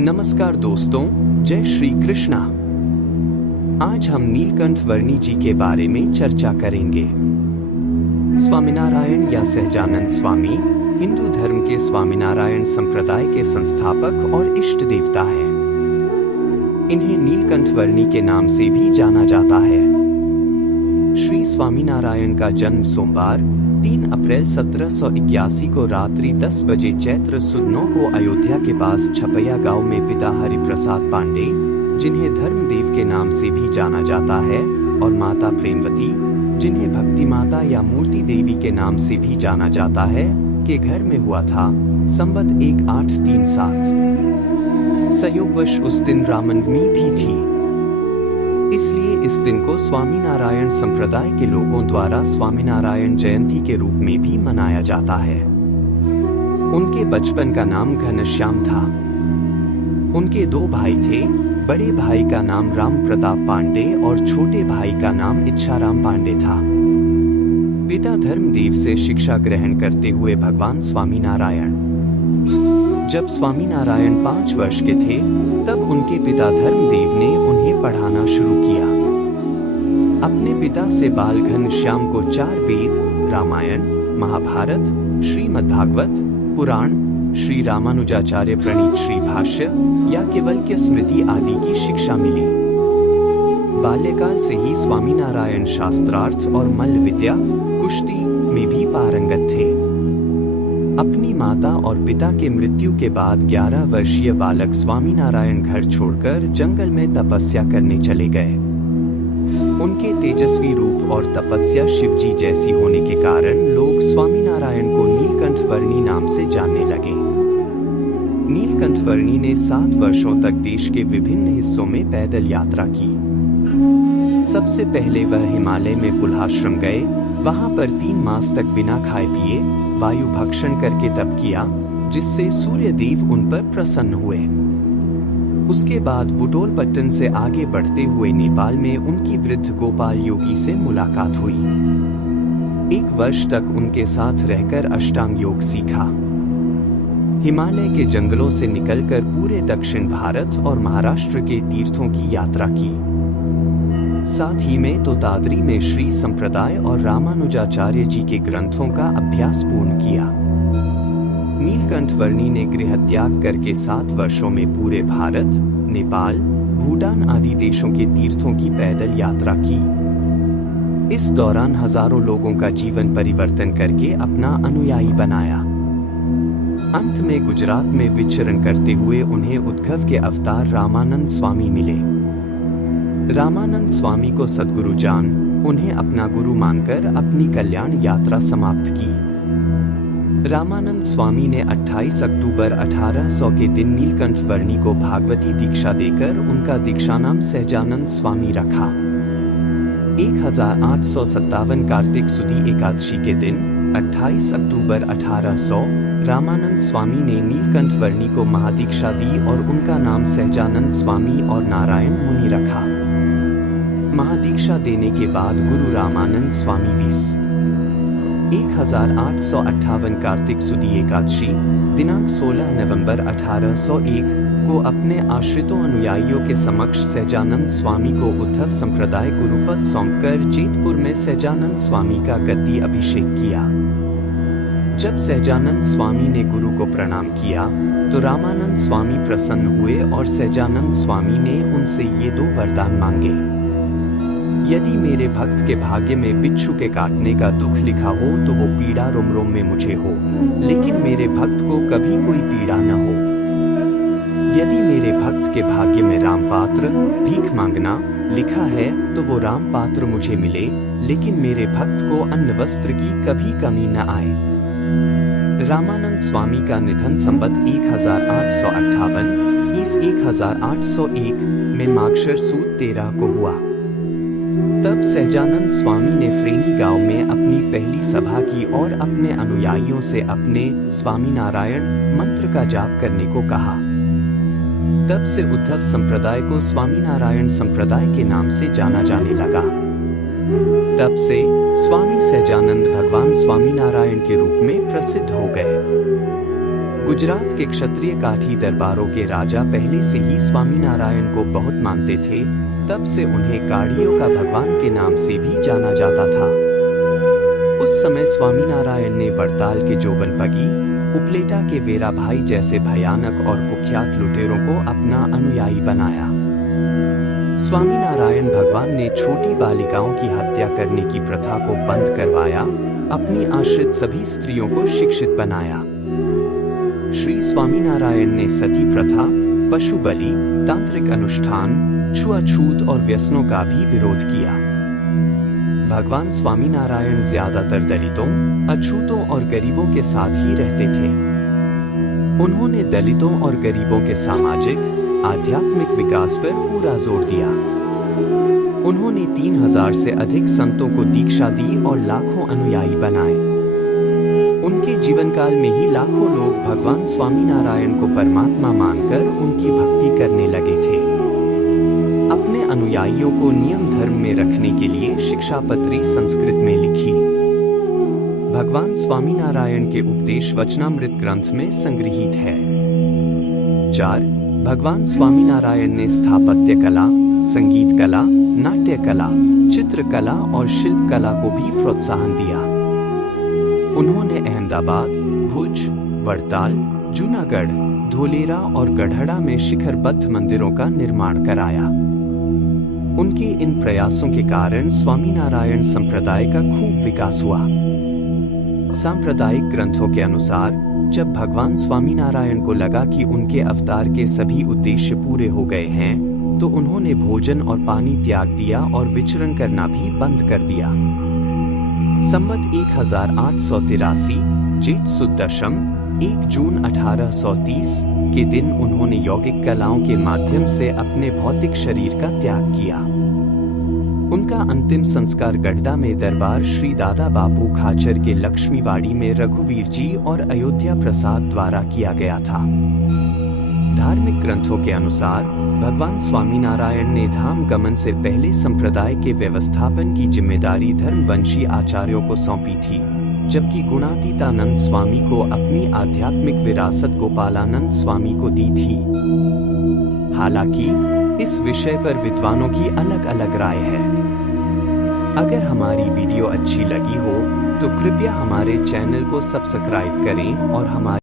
नमस्कार दोस्तों, जय श्री कृष्णा। आज हम नीलकंठ वर्णी जी के बारे में चर्चा करेंगे। स्वामीनारायण या सहजानंद स्वामी हिंदू धर्म के स्वामीनारायण संप्रदाय के संस्थापक और इष्ट देवता है। इन्हें नीलकंठ वर्णी के नाम से भी जाना जाता है। श्री स्वामीनारायण का जन्म सोमवार 3 अप्रैल 1781 को रात्रि 10 बजे चैत्र सुद 9 को अयोध्या के पास छपैया गांव में पिता हरिप्रसाद पांडे, जिन्हें धर्मदेव के नाम से भी जाना जाता है, और माता प्रेमवती, जिन्हें भक्ति माता या मूर्ति देवी के नाम से भी जाना जाता है, के घर में हुआ था। संवत 1837। संयोगवश उस दिन रामनवमी भी थी, इसलिए इस दिन को स्वामीनारायण संप्रदाय के लोगों द्वारा स्वामीनारायण जयंती के रूप में भी मनाया जाता है। उनके बचपन का नाम घनश्याम था। उनके 2 भाई थे। बड़े भाई का नाम राम प्रताप पांडे और छोटे भाई का नाम इच्छाराम पांडे था। पिता धर्मदेव से शिक्षा ग्रहण करते हुए भगवान स्वामीनारायण, जब स्वामीनारायण 5 वर्ष के थे, तब उनके पिता धर्मदेव ने उन्हें पढ़ाना शुरू किया। अपने पिता से बाल घनश्याम को 4 वेद, रामायण, महाभारत, श्रीमद्भागवत, पुराण, श्री रामानुजाचार्य प्रणीत श्री भाष्य, याज्ञवल्क्य स्मृति आदि की शिक्षा मिली। बाल्यकाल से ही स्वामीनारायण शास्त्रार्थ और मल्ल विद्या, कुश्ती में भी पारंगत थे। अपनी माता और पिता के मृत्यु के बाद 11 वर्षीय बालक स्वामीनारायण घर छोड़कर जंगल में तपस्या करने चले गए। उनके तेजस्वी रूप और तपस्या शिवजी जैसी होने के कारण लोग स्वामीनारायण को नीलकंठ वर्णी नाम से जानने लगे। नीलकंठ वर्णी ने 7 वर्षों तक देश के विभिन्न हिस्सों में पैदल यात्रा की। सबसे पहले वह हिमालय में पुल्हाश्रम गए। वहां पर 3 मास तक बिना खाए पिए वायु भक्षण करके तप किया, जिससे सूर्य देव उन पर प्रसन्न हुए। उसके बाद बुटोलपट्टन से आगे बढ़ते हुए नेपाल में उनकी वृद्ध गोपाल योगी से मुलाकात हुई। 1 वर्ष तक उनके साथ रहकर अष्टांग योग सीखा। हिमालय के जंगलों से निकलकर पूरे दक्षिण भारत और महाराष्ट्र के तीर्थों की यात्रा की। साथ ही में तोतादरी में श्री संप्रदाय और रामानुजाचार्य जी के ग्रंथों का अभ्यास पूर्ण किया। नीलकंठ वर्णी ने गृह त्याग करके 7 वर्षों में पूरे भारत, नेपाल, भूटान आदि देशों के तीर्थों की पैदल यात्रा की। इस दौरान हजारों लोगों का जीवन परिवर्तन करके अपना अनुयायी बनाया। अंत में गुजरात में विचरण करते हुए उन्हें उद्गव के अवतार रामानंद स्वामी मिले। रामानंद स्वामी को सद्गुरु जान उन्हें अपना गुरु मानकर अपनी कल्याण यात्रा समाप्त की। रामानंद स्वामी ने 28 अक्टूबर 1800 के दिन नीलकंठ वर्णी को भागवती दीक्षा देकर उनका दीक्षानाम सहजानंद स्वामी रखा। 1857 कार्तिक सुदी एकादशी के दिन 28 अक्टूबर 1800 रामानंद स्वामी ने नीलकंठ वर्णी को महादीक्षा दी और उनका नाम सहजानंद स्वामी और नारायण मुनि रखा। महादीक्षा देने के बाद गुरु रामानंद स्वामी 1858 कार्तिक सुदी एकादशी दिनांक 16 नवंबर 1801 को अपने आश्रितों अनुयायियों के समक्ष सहजानंद स्वामी को उद्धव संप्रदाय गुरुपद सौंपकर जेतपुर में सहजानंद स्वामी का गद्दी अभिषेक किया। जब सहजानंद स्वामी ने गुरु को प्रणाम किया तो रामानंद स्वामी प्रसन्न हुए और सहजानंद स्वामी ने उनसे ये 2 वरदान मांगे। यदि मेरे भक्त के भाग्य में बिच्छू के काटने का दुख लिखा हो तो वो पीड़ा रोम रोम में मुझे हो, लेकिन मेरे भक्त को कभी कोई पीड़ा न हो। यदि मेरे भक्त के भाग्य में रामपात्र भीख मांगना लिखा है तो वो रामपात्र मुझे मिले, लेकिन मेरे भक्त को अन्न वस्त्र की कभी कमी न आए। रामानंद स्वामी का निधन संवत 1858 ईस 1801 में मागशर सुद 13 को हुआ। तब सहजानंद स्वामी ने फ्रेनी गांव में अपनी पहली सभा की और अपने अनुयायियों से अपने स्वामीनारायण मंत्र का जाप करने को कहा। तब से उद्धव संप्रदाय को स्वामीनारायण संप्रदाय के नाम से जाना जाने लगा। तब से स्वामी सहजानंद भगवान स्वामीनारायण के रूप में प्रसिद्ध हो गए। गुजरात के क्षत्रिय काठी दरबारों के राजा पहले से ही स्वामीनारायण को बहुत मानते थे, तब से उन्हें काढ़ियों का भगवान के नाम से भी जाना जाता था। उस समय स्वामीनारायण ने वड़ताल के जोबनपगी, उपलेटा के वेरा भाई जैसे भयानक और कुख्यात लुटेरों को अपना अनुयायी बनाया। स्वामीनारायण भगवान ने छोटी बालिकाओं की हत्या करने की प्रथा को बंद करवाया, अपनी आश्रित सभी स्त्रियों को शिक्षित बनाया। श्री स्वामीनारायण ने सती प्रथा, पशु बलि, तांत्रिक अनुष्ठान, छुआछूत और व्यसनों का भी विरोध किया। भगवान स्वामीनारायण ज्यादातर दलितों, अछूतों और गरीबों के साथ ही रहते थे। उन्होंने दलितों और गरीबों के सामाजिक, आध्यात्मिक विकास पर पूरा जोर दिया। उन्होंने 3000 से अधिक संतों को दीक्षा दी और लाखों अनुयायी बनाए। उनके जीवन काल में ही लाखों लोग भगवान स्वामीनारायण को परमात्मा मानकर उनकी भक्ति करने लगे थे। अपने अनुयायियों को नियम धर्म में रखने के लिए शिक्षापत्री संस्कृत में लिखी। भगवान स्वामीनारायण के उपदेश वचनामृत ग्रंथ में संग्रहित है। 4. भगवान स्वामीनारायण ने स्थापत्य कला, संगीत कला, नाट्य कला, चित्रकला और शिल्प कला को भी प्रोत्साहन दिया। उन्होंने अहमदाबाद, भुज, वड़ताल, जूनागढ़, धोलेरा और गढ़ड़ा में शिखरबद्ध मंदिरों का निर्माण कराया। उनके इन प्रयासों के कारण स्वामीनारायण संप्रदाय का खूब विकास हुआ। सांप्रदायिक ग्रंथों के अनुसार, जब भगवान स्वामीनारायण को लगा कि उनके अवतार के सभी उद्देश्य पूरे हो गए हैं, तो उन्होंने भोजन और पानी त्याग दिया और विचरण करना भी बंद कर दिया। संवत 1883, जेठ सुद दशम, 1 जून 1830 के दिन उन्होंने यौगिक कलाओं के माध्यम से अपने भौतिक शरीर का त्याग किया। उनका अंतिम संस्कार गढ़डा में दरबार श्री दादा बापू खाचर के लक्ष्मीवाड़ी में रघुवीर जी और अयोध्या प्रसाद द्वारा किया गया था। धार्मिक ग्रंथों के अनुसार, भगवान स्वामीनारायण ने धाम गमन से पहले संप्रदाय के व्यवस्थापन की जिम्मेदारी धर्मवंशी आचार्यों को सौंपी थी, जबकि गुणातीतानंद स्वामी को अपनी आध्यात्मिक विरासत गोपालानंद स्वामी को दी थी। हालांकि इस विषय पर विद्वानों की अलग अलग राय है। अगर हमारी वीडियो अच्छी लगी हो तो कृपया हमारे चैनल को सब्सक्राइब करें और हमारे